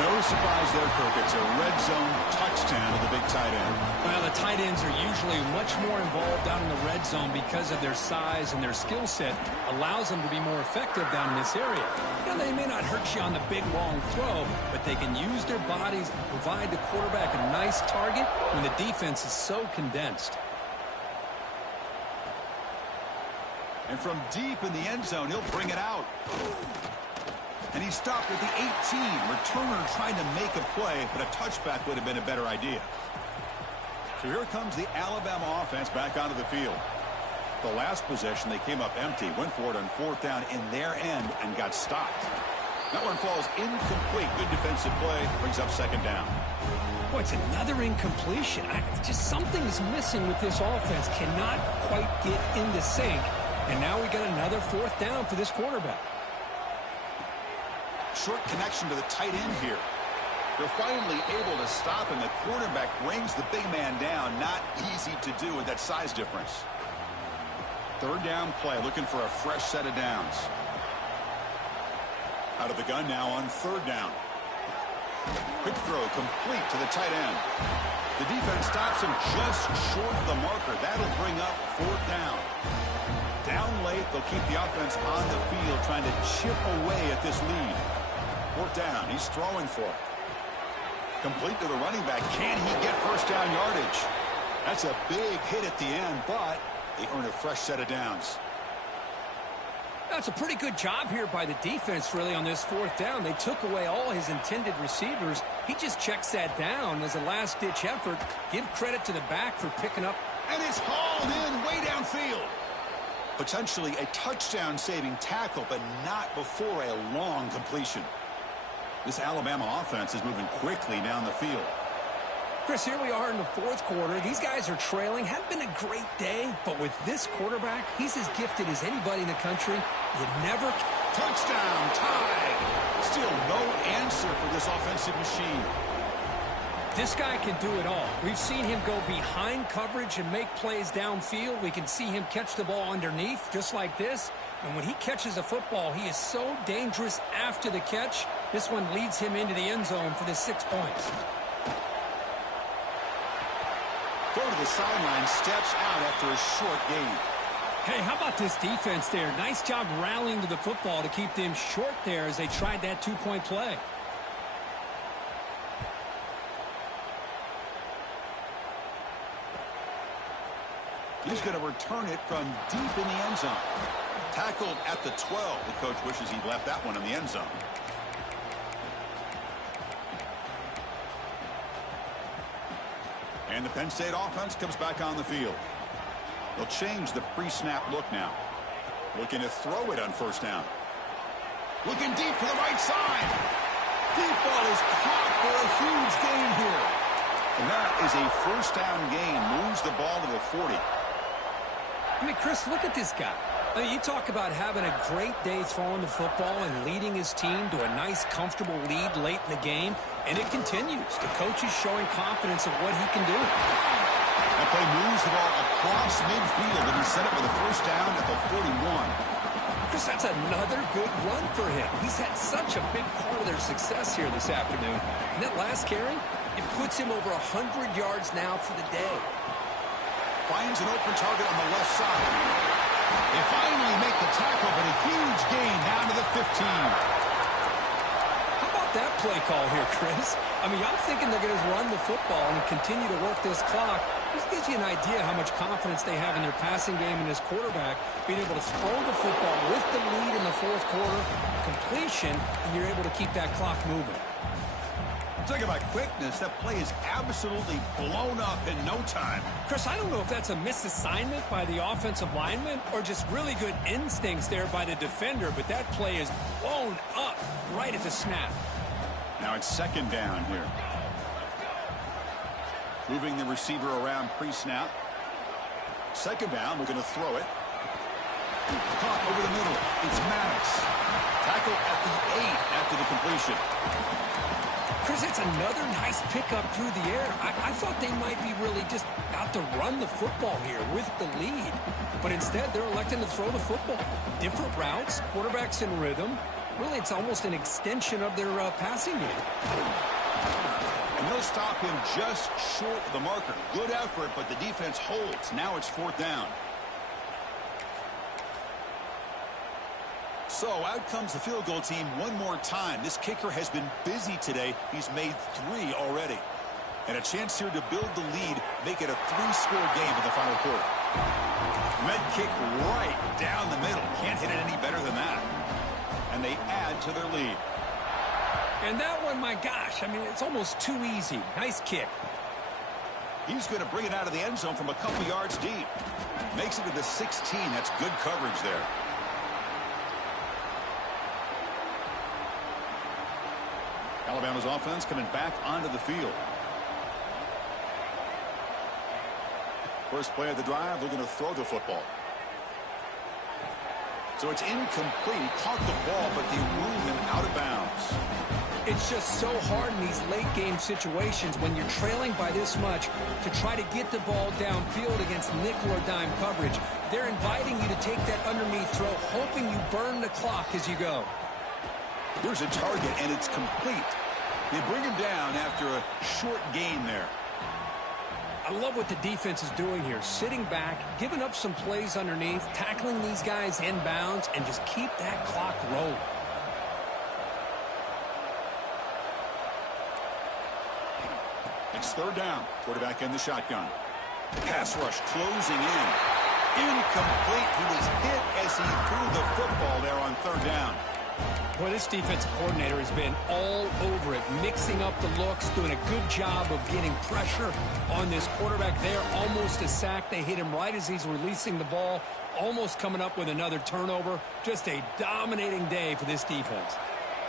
No surprise there, Kirk. It's a red zone touchdown to the big tight end. Well, the tight ends are usually much more involved down in the red zone because of their size and their skill set allows them to be more effective down in this area. Now, they may not hurt you on the big, long throw, but they can use their bodies and provide the quarterback a nice target when the defense is so condensed. And from deep in the end zone, he'll bring it out. And he stopped at the 18. Returner trying to make a play, but a touchback would have been a better idea. So here comes the Alabama offense back onto the field. The last possession, they came up empty, went for it on fourth down in their end, and got stopped. That one falls incomplete. Good defensive play, brings up second down. Boy, it's another incompletion. Just something is missing with this offense. Cannot quite get into sync. And now we got another fourth down for this quarterback. Short connection to the tight end here. They're finally able to stop him. The quarterback brings the big man down. Not easy to do with that size difference. Third down play, looking for a fresh set of downs. Out of the gun now on third down. Quick throw complete to the tight end. The defense stops him just short of the marker. That'll bring up fourth down. Down late, they'll keep the offense on the field trying to chip away at this lead. Fourth down, he's throwing for it. Complete to the running back. Can he get first down yardage? That's a big hit at the end, but they earn a fresh set of downs. That's a pretty good job here by the defense, really, on this fourth down. They took away all his intended receivers. He just checks that down as a last-ditch effort. Give credit to the back for picking up. And it's hauled in way downfield. Potentially a touchdown-saving tackle, but not before a long completion. This Alabama offense is moving quickly down the field. Chris, here we are in the fourth quarter. These guys are trailing. Hadn't been a great day, but with this quarterback, he's as gifted as anybody in the country. You never... Touchdown, tied. Still no answer for this offensive machine. This guy can do it all. We've seen him go behind coverage and make plays downfield. We can see him catch the ball underneath, just like this. And when he catches a football, he is so dangerous after the catch. This one leads him into the end zone for the 6 points. Throw to the sideline, steps out after a short gain. Hey, how about this defense there? Nice job rallying to the football to keep them short there as they tried that two-point play. He's going to return it from deep in the end zone. Tackled at the 12. The coach wishes he'd left that one in the end zone. And the Penn State offense comes back on the field. They'll change the pre-snap look now. Looking to throw it on first down. Looking deep to the right side. Deep ball is caught for a huge gain here. And that is a first down gain. Moves the ball to the 40. I mean, Chris, look at this guy. I mean, you talk about having a great day throwing the football and leading his team to a nice, comfortable lead late in the game, and it continues. The coach is showing confidence of what he can do. That play moves the ball across midfield, and he set it with a first down at the 41. Chris, that's another good run for him. He's had such a big part of their success here this afternoon. And that last carry, it puts him over 100 yards now for the day. Finds an open target on the left side. They finally make the tackle, but a huge gain down to the 15. How about that play call here, Chris? I mean, I'm thinking they're going to run the football and continue to work this clock. This gives you an idea how much confidence they have in their passing game and this quarterback being able to throw the football with the lead in the fourth quarter, completion, and you're able to keep that clock moving. Talking about quickness, that play is absolutely blown up in no time. Chris, I don't know if that's a misassignment by the offensive lineman or just really good instincts there by the defender, but that play is blown up right at the snap. Now it's second down here. Moving the receiver around pre-snap. Second down, we're going to throw it. Caught over the middle. It's Maddox. Tackle at the 8 after the completion. Chris, it's another nice pickup through the air. I thought they might be really just out to run the football here with the lead. But instead, they're electing to throw the football. Different routes, quarterbacks in rhythm. Really, it's almost an extension of their passing game. And they'll stop him just short of the marker. Good effort, but the defense holds. Now it's fourth down. So out comes the field goal team one more time. This kicker has been busy today. He's made 3 already. And a chance here to build the lead, make it a 3-score game in the final quarter. Med kick right down the middle. Can't hit it any better than that. And they add to their lead. And that one, my gosh, I mean, it's almost too easy. Nice kick. He's going to bring it out of the end zone from a couple yards deep. Makes it to the 16. That's good coverage there. Alabama's offense coming back onto the field. First play of the drive, they're going to throw the football. So it's incomplete. He caught the ball, but they ruled him out of bounds. It's just so hard in these late-game situations when you're trailing by this much to try to get the ball downfield against nickel or dime coverage. They're inviting you to take that underneath throw, hoping you burn the clock as you go. There's a target, and it's complete. They bring him down after a short gain there. I love what the defense is doing here. Sitting back, giving up some plays underneath, tackling these guys inbounds, and just keep that clock rolling. It's third down. Quarterback in the shotgun. Pass rush closing in. Incomplete. He was hit as he threw the football there on third down. Boy, this defensive coordinator has been all over it, mixing up the looks, doing a good job of getting pressure on this quarterback there. Almost a sack. They hit him right as he's releasing the ball, almost coming up with another turnover. Just a dominating day for this defense.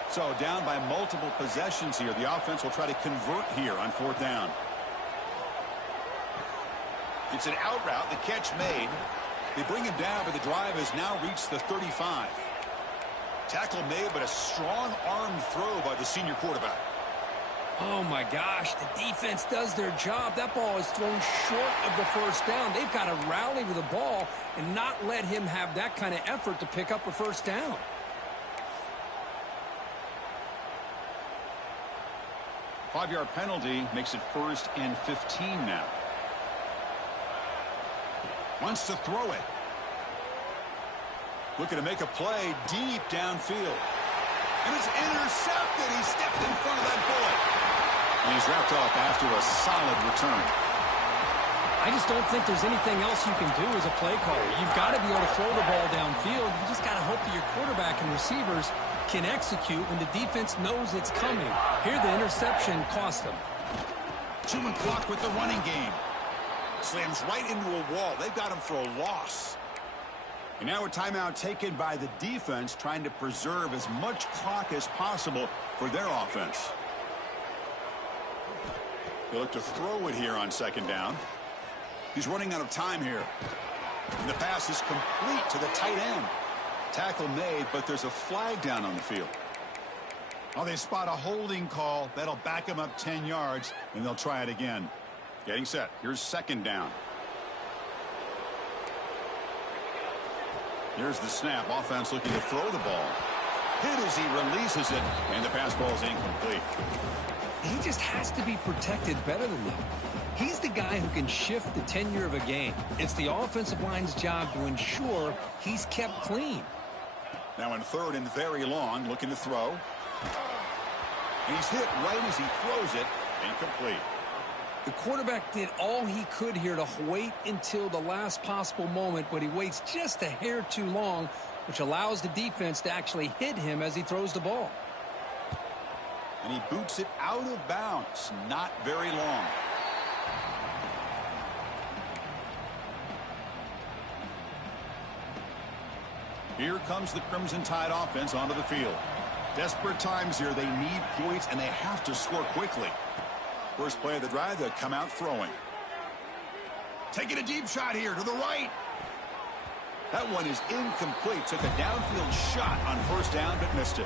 So down by multiple possessions here. The offense will try to convert here on fourth down. It's an out route. The catch made. They bring him down, but the drive has now reached the 35. Tackle made, but a strong arm throw by the senior quarterback. Oh, my gosh. The defense does their job. That ball is thrown short of the first down. They've got to rally with the ball and not let him have that kind of effort to pick up a first down. Five-yard penalty makes it 1st and 15 now. Wants to throw it. Looking to make a play deep downfield. And it's intercepted. He stepped in front of that bullet. And he's wrapped up after a solid return. I just don't think there's anything else you can do as a play caller. You've got to be able to throw the ball downfield. You just got to hope that your quarterback and receivers can execute when the defense knows it's coming. Here, the interception cost them. Chewing clock with the running game. Slams right into a wall. They've got him for a loss. And now a timeout taken by the defense, trying to preserve as much clock as possible for their offense. They look to throw it here on second down. He's running out of time here. And the pass is complete to the tight end. Tackle made, but there's a flag down on the field. Oh, they spot a holding call. That'll back them up 10 yards, and they'll try it again. Getting set. Here's second down. Here's the snap. Offense looking to throw the ball. Hit as he releases it, and the pass ball is incomplete. He just has to be protected better than that. He's the guy who can shift the tenure of a game. It's the offensive line's job to ensure he's kept clean. Now in third and very long, looking to throw. He's hit right as he throws it. Incomplete. The quarterback did all he could here to wait until the last possible moment, but he waits just a hair too long, which allows the defense to actually hit him as he throws the ball. And he boots it out of bounds. Not very long. Here comes the Crimson Tide offense onto the field. Desperate times here. They need points, and they have to score quickly. First play of the drive, they'll come out throwing. Taking a deep shot here to the right. That one is incomplete. Took a downfield shot on first down, but missed it.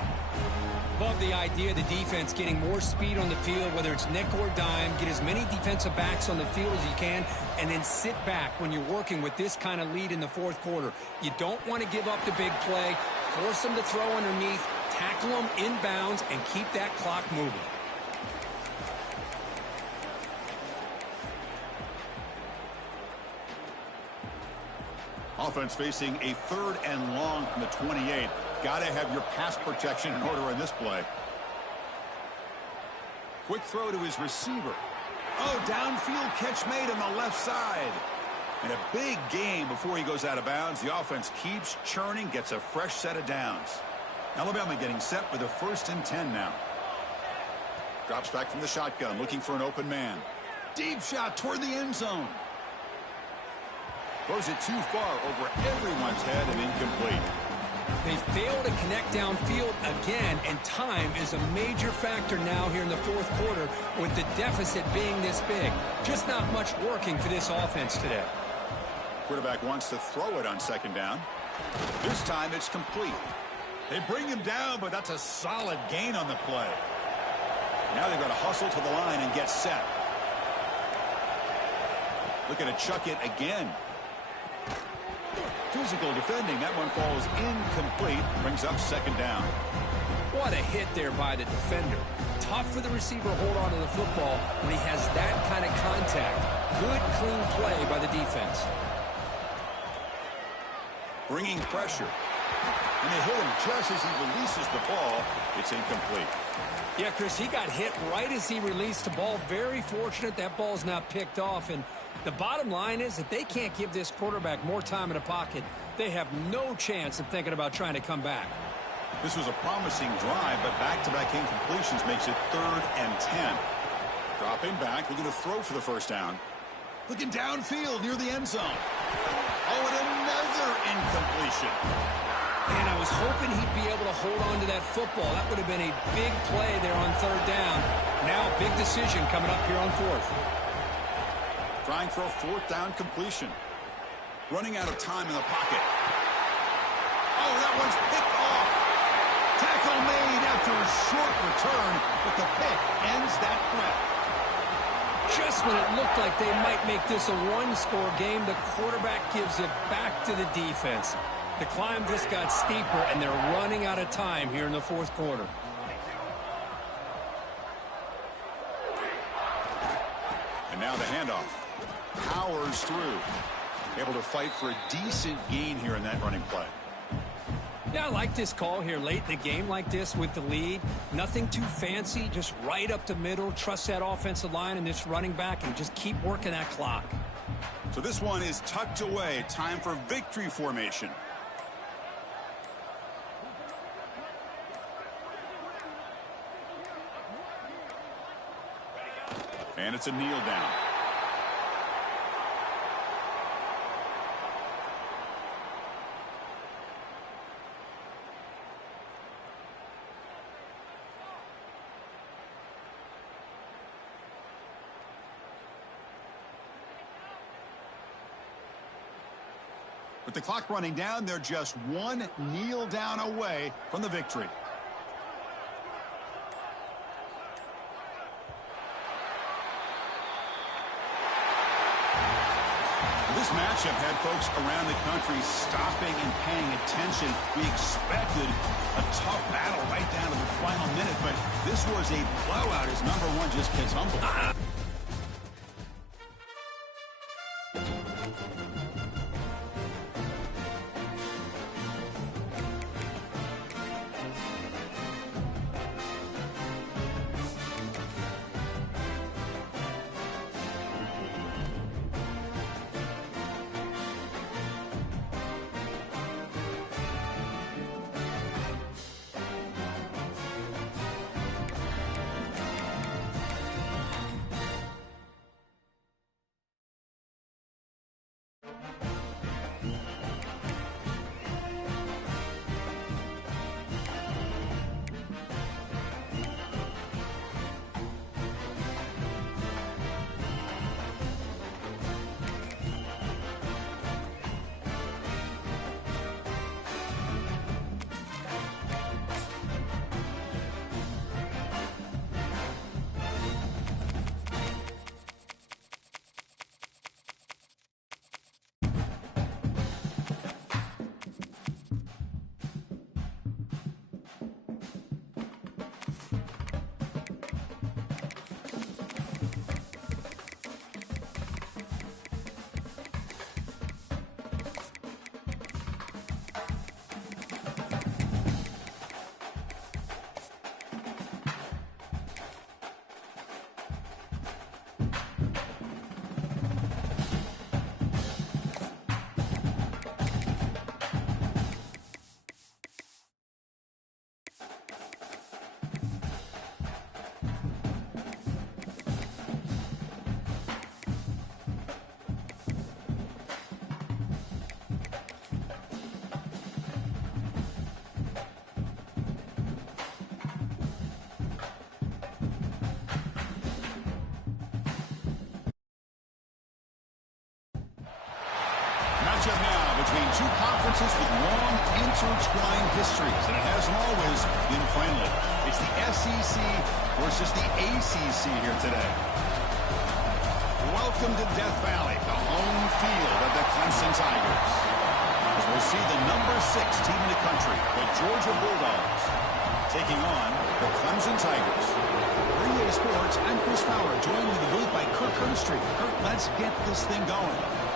Love the idea of the defense getting more speed on the field, whether it's nickel or dime. Get as many defensive backs on the field as you can, and then sit back when you're working with this kind of lead in the fourth quarter. You don't want to give up the big play. Force them to throw underneath, tackle them inbounds, and keep that clock moving. Offense facing a 3rd and long from the 28. Got to have your pass protection in order in this play. Quick throw to his receiver. Oh, downfield catch made on the left side. And a big game before he goes out of bounds. The offense keeps churning, gets a fresh set of downs. Alabama getting set for the 1st and 10 now. Drops back from the shotgun, looking for an open man. Deep shot toward the end zone. Throws it too far over everyone's head and incomplete. They fail to connect downfield again, and time is a major factor now here in the fourth quarter with the deficit being this big. Just not much working for this offense today. Quarterback wants to throw it on 2nd down. This time it's complete. They bring him down, but that's a solid gain on the play. Now they've got to hustle to the line and get set. Looking to chuck it again. Physical defending. That one falls incomplete. Brings up 2nd down. What a hit there by the defender. Tough for the receiver to hold on to the football when he has that kind of contact. Good, clean play by the defense. Bringing pressure. And they hit him just as he releases the ball. It's incomplete. Yeah, Chris, he got hit right as he released the ball. Very fortunate that ball's not picked off. And the bottom line is that they can't give this quarterback more time in the pocket. They have no chance of thinking about trying to come back. This was a promising drive, but back-to-back incompletions makes it 3rd and 10. Dropping back, looking to throw for the 1st down. Looking downfield near the end zone. Oh, and another incompletion. And I was hoping he'd be able to hold on to that football. That would have been a big play there on 3rd down. Now a big decision coming up here on 4th. Trying for a 4th down completion. Running out of time in the pocket. Oh, that one's picked off. Tackle made after a short return, but the pick ends that threat. Just when it looked like they might make this a one-score game, the quarterback gives it back to the defense. The climb just got steeper, and they're running out of time here in the fourth quarter. And now the handoff. Powers through. Able to fight for a decent gain here in that running play. Yeah, I like this call here late in the game like this with the lead. Nothing too fancy, just right up the middle. Trust that offensive line and this running back and just keep working that clock. So this one is tucked away. Time for victory formation. And it's a kneel down. With the clock running down, they're just one kneel down away from the victory. This matchup had folks around the country stopping and paying attention. We expected a tough battle right down to the final minute, but this was a blowout as number one just gets humbled. Two conferences with long intertwined histories, and it hasn't always been friendly. It's the SEC versus the ACC here today. Welcome to Death Valley, the home field of the Clemson Tigers. As we'll see the number 6 team in the country, the Georgia Bulldogs, taking on the Clemson Tigers. For EA Sports, I'm Chris Fowler, joined in the booth by Kirk Herbstreit. Kirk, let's get this thing going.